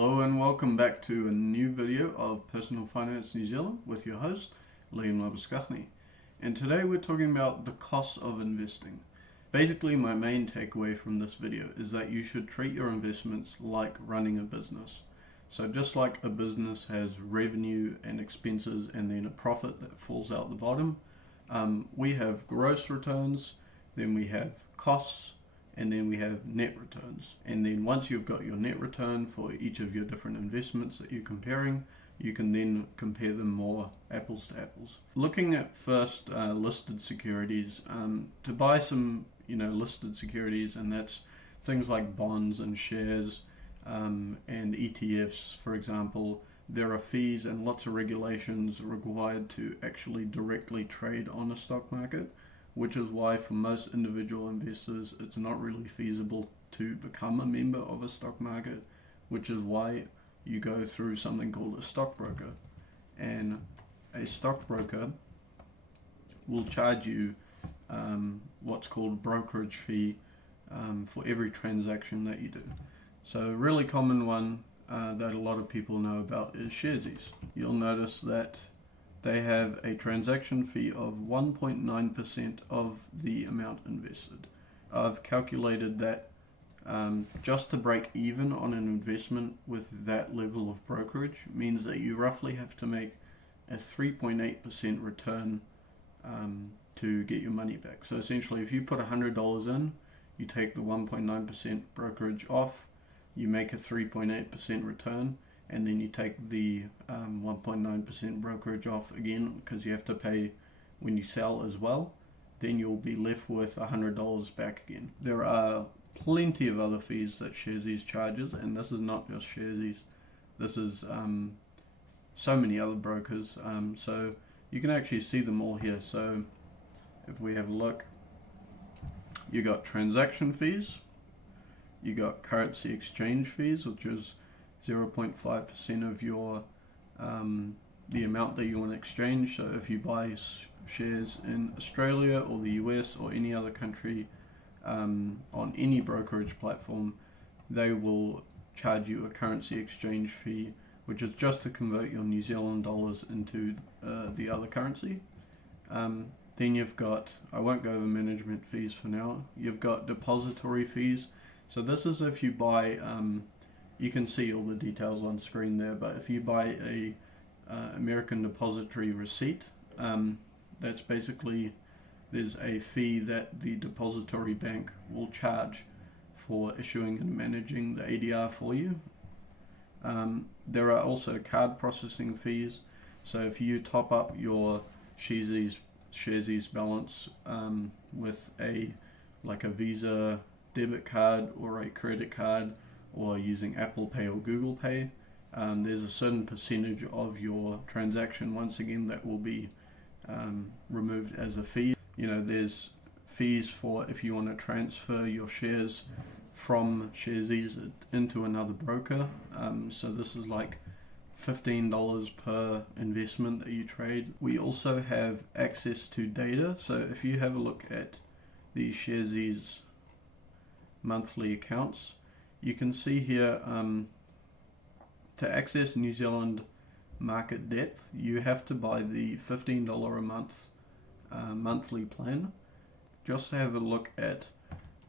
Hello and welcome back to a new video of Personal Finance New Zealand with your host, Labuschagne. And today we're talking about the costs of investing. Basically, my main takeaway from this video is that you should treat your investments like running a business. So just like a business has revenue and expenses and then a profit that falls out the bottom, we have gross returns, then we have costs, and then we have net returns. And then once you've got your net return for each of your different investments that you're comparing, you can then compare them more apples to apples. Looking at first listed securities, to buy some listed securities, and that's things like bonds and shares and ETFs, for example, there are fees and lots of regulations required to actually directly trade on a stock market, which is why for most individual investors it's not really feasible to become a member of a stock market, which is why you go through something called a stockbroker. And a stockbroker will charge you what's called brokerage fee for every transaction that you do. So a really common one that a lot of people know about is Sharesies. You'll notice that they have a transaction fee of 1.9% of the amount invested. I've calculated that just to break even on an investment with that level of brokerage means that you roughly have to make a 3.8% return to get your money back. So essentially, if you put $100 in, you take the 1.9% brokerage off, you make a 3.8% return, and then you take the 1.9% brokerage off again because you have to pay when you sell as well, then you'll be left with $100 back again. There are plenty of other fees that Sharesies charges, and this is not just Sharesies. This is so many other brokers. So you can actually see them all here. So if we have a look, you got transaction fees, you got currency exchange fees, which is 0.5% of your the amount that you want to exchange. So if you buy shares in Australia or the US or any other country on any brokerage platform, they will charge you a currency exchange fee, which is just to convert your New Zealand dollars into the other currency. Then you've got, I won't go over management fees for now, you've got depository fees. So this is if you buy, you can see all the details on screen there, but if you buy a American depository receipt, that's basically, there's a fee that the depository bank will charge for issuing and managing the ADR for you. There are also card processing fees. So if you top up your Sharesies balance with like a Visa debit card or a credit card, or using Apple Pay or Google Pay, there's a certain percentage of your transaction, once again, that will be removed as a fee. There's fees for if you want to transfer your shares from Sharesies into another broker. So this is like $15 per investment that you trade. We also have access to data. So if you have a look at the Sharesies monthly accounts, you can see here to access New Zealand market depth, you have to buy the $15 a month monthly plan. Just to have a look at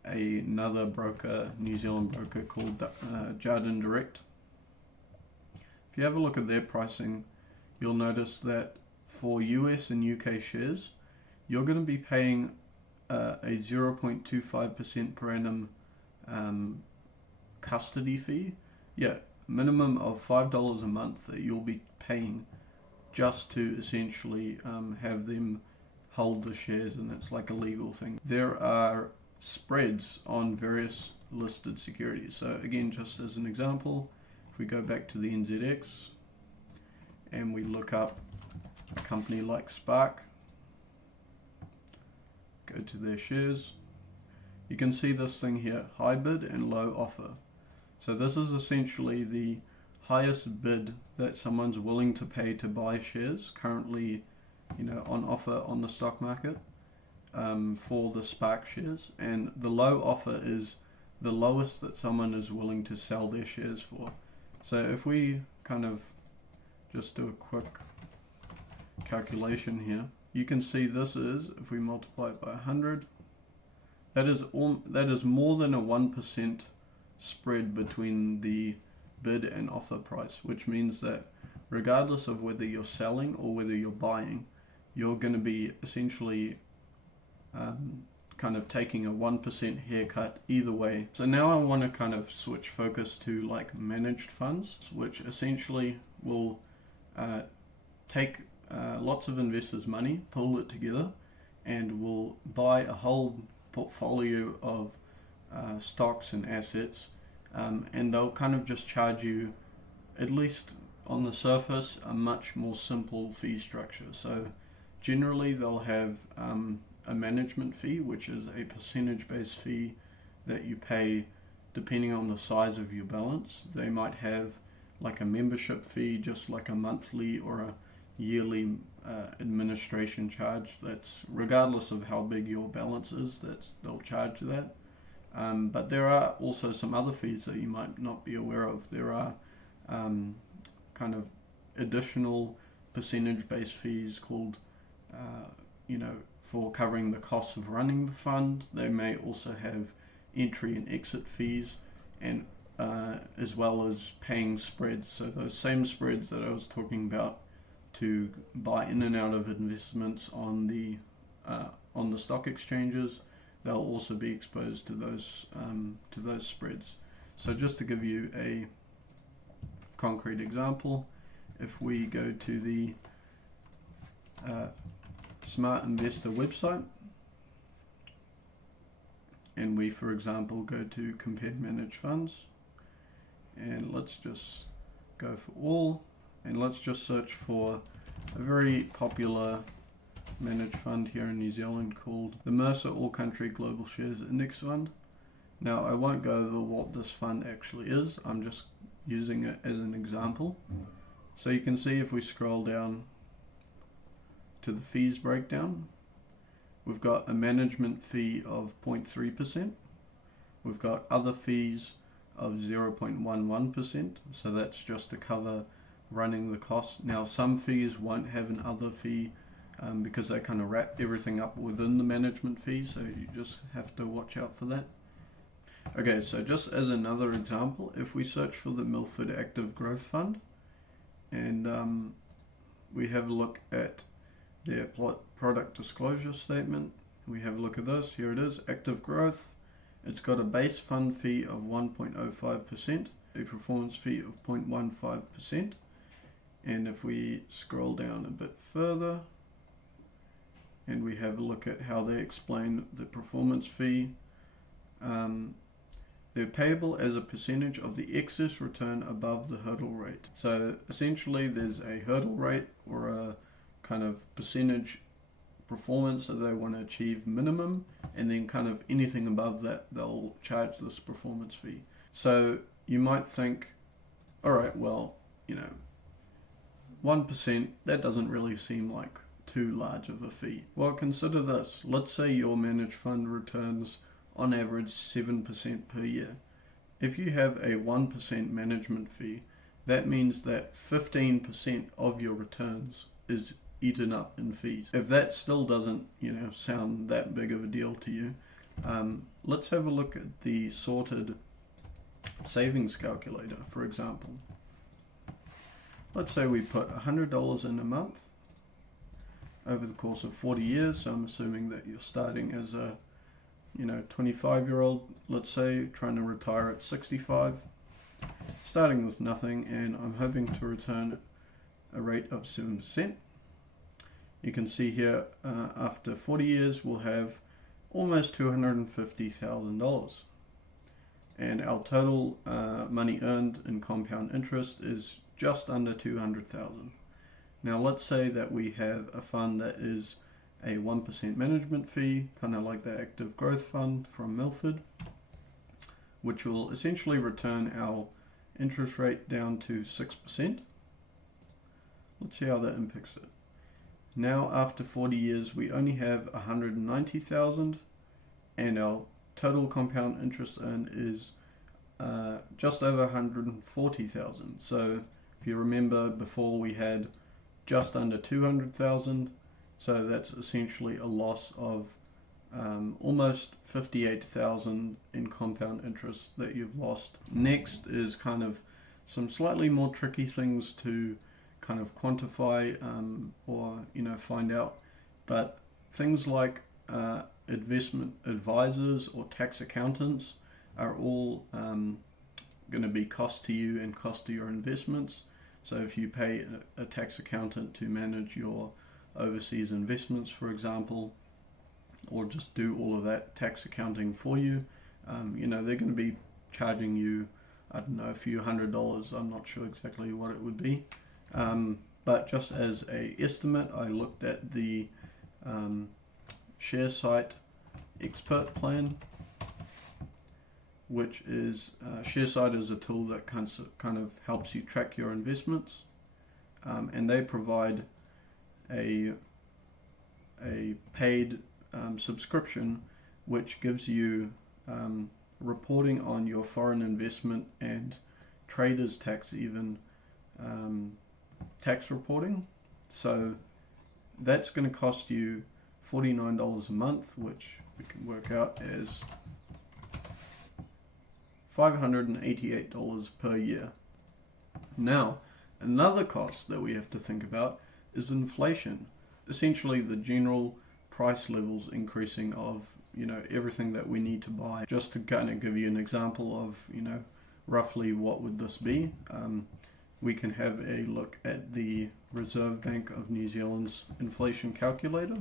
another broker, New Zealand broker called Jarden Direct. If you have a look at their pricing, you'll notice that for US and UK shares, you're going to be paying a 0.25% per annum custody fee. Minimum of $5 a month that you'll be paying just to essentially have them hold the shares, and that's like a legal thing. There are spreads on various listed securities. So again, just as an example, if we go back to the NZX and we look up a company like Spark, go to their shares, you can see this thing here, high bid and low offer. So this is essentially the highest bid that someone's willing to pay to buy shares currently, on offer on the stock market for the Spark shares, and the low offer is the lowest that someone is willing to sell their shares for. So if we kind of just do a quick calculation here, you can see this is, if we multiply it by 100, that is more than a 1% spread between the bid and offer price, which means that regardless of whether you're selling or whether you're buying, you're going to be essentially kind of taking a 1% haircut either way. So now I want to kind of switch focus to like managed funds, which essentially will take lots of investors' money, pull it together, and will buy a whole portfolio of stocks and assets, and they'll kind of just charge you, at least on the surface, a much more simple fee structure. So generally they'll have a management fee, which is a percentage-based fee that you pay depending on the size of your balance. They might have like a membership fee, just like a monthly or a yearly administration charge. That's regardless of how big your balance is, they'll charge that. But there are also some other fees that you might not be aware of. There are kind of additional percentage-based fees called, for covering the costs of running the fund. They may also have entry and exit fees, and as well as paying spreads. So those same spreads that I was talking about to buy in and out of investments on the stock exchanges, they'll also be exposed to those spreads. So just to give you a concrete example, if we go to the Smart Investor website and we, for example, go to compare managed funds, and let's just go for all, and let's just search for a very popular managed fund here in New Zealand called the Mercer All Country Global Shares Index Fund. Now I won't go over what this fund actually is, I'm just using it as an example. So you can see if we scroll down to the fees breakdown, we've got a management fee of 0.3%, we've got other fees of 0.11%, so that's just to cover running the cost. Now some fees won't have an other fee because they kind of wrap everything up within the management fee, so you just have to watch out for that. Okay, so just as another example, if we search for the Milford Active Growth Fund and we have a look at their product disclosure statement, we have a look at this. Here it is, Active Growth. It's got a base fund fee of 1.05%, a performance fee of 0.15%, and if we scroll down a bit further and we have a look at how they explain the performance fee, they're payable as a percentage of the excess return above the hurdle rate. So essentially there's a hurdle rate or a kind of percentage performance that they want to achieve minimum, and then kind of anything above that they'll charge this performance fee. So you might think, all right, well, 1%, that doesn't really seem like too large of a fee. Well, consider this. Let's say your managed fund returns on average 7% per year. If you have a 1% management fee, that means that 15% of your returns is eaten up in fees. If that still doesn't, sound that big of a deal to you, let's have a look at the sorted savings calculator, for example. Let's say we put $100 in a month over the course of 40 years. So I'm assuming that you're starting as a 25-year-old, let's say, trying to retire at 65, starting with nothing, and I'm hoping to return a rate of 7%. You can see here, after 40 years, we'll have almost $250,000. And our total money earned in compound interest is just under $200,000. Now let's say that we have a fund that is a 1% management fee, kind of like the Active Growth Fund from Milford, which will essentially return our interest rate down to 6%. Let's see how that impacts it. Now after 40 years we only have 190,000 and our total compound interest earned is just over 140,000. So if you remember, before we had just under 200,000, so that's essentially a loss of almost 58,000 in compound interest that you've lost. Next is kind of some slightly more tricky things to kind of quantify or find out, but things like investment advisors or tax accountants are all going to be cost to you and cost to your investments. So if you pay a tax accountant to manage your overseas investments, for example, or just do all of that tax accounting for you, they're going to be charging you, I don't know, a few $100s. I'm not sure exactly what it would be. But just as a estimate, I looked at the ShareSite Expert Plan, which is ShareSite is a tool that kind of helps you track your investments, and they provide a paid subscription which gives you reporting on your foreign investment and traders tax, even tax reporting. So that's going to cost you $49 a month, which we can work out as $588 per year. Now, another cost that we have to think about is inflation. Essentially the general price levels increasing of everything that we need to buy. Just to kind of give you an example of roughly what would this be, we can have a look at the Reserve Bank of New Zealand's inflation calculator.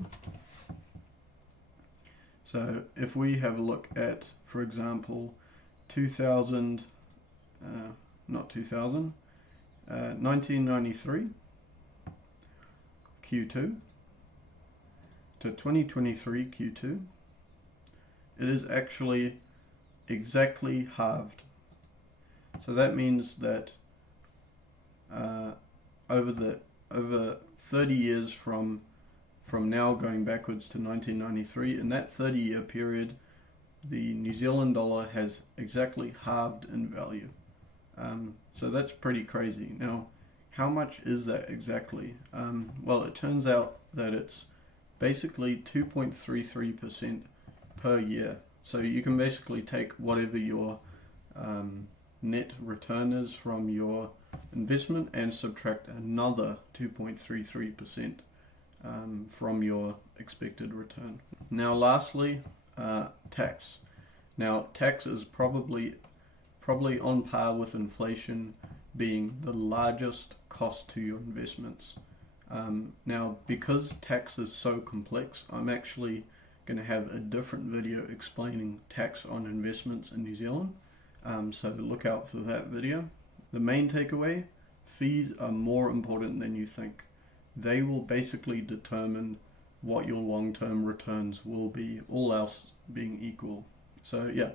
So if we have a look at, for example, 1993 Q2 to 2023 Q2, it is actually exactly halved. So that means that over 30 years from now going backwards to 1993, in that 30-year period, the New Zealand dollar has exactly halved in value. So that's pretty crazy. Now, how much is that exactly? Well, it turns out that it's basically 2.33% per year. So you can basically take whatever your net return is from your investment and subtract another 2.33% from your expected return. Now, lastly, tax. Now, tax is probably on par with inflation being the largest cost to your investments. Now, because tax is so complex, I'm actually going to have a different video explaining tax on investments in New Zealand. So look out for that video. The main takeaway: fees are more important than you think. They will basically determine what your long-term returns will be, all else being equal. So yeah,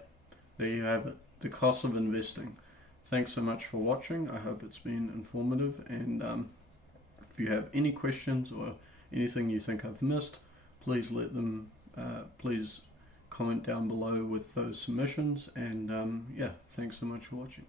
there you have it, the cost of investing. Thanks so much for watching. I hope it's been informative, and if you have any questions or anything you think I've missed, please comment down below with those submissions, and yeah, thanks so much for watching.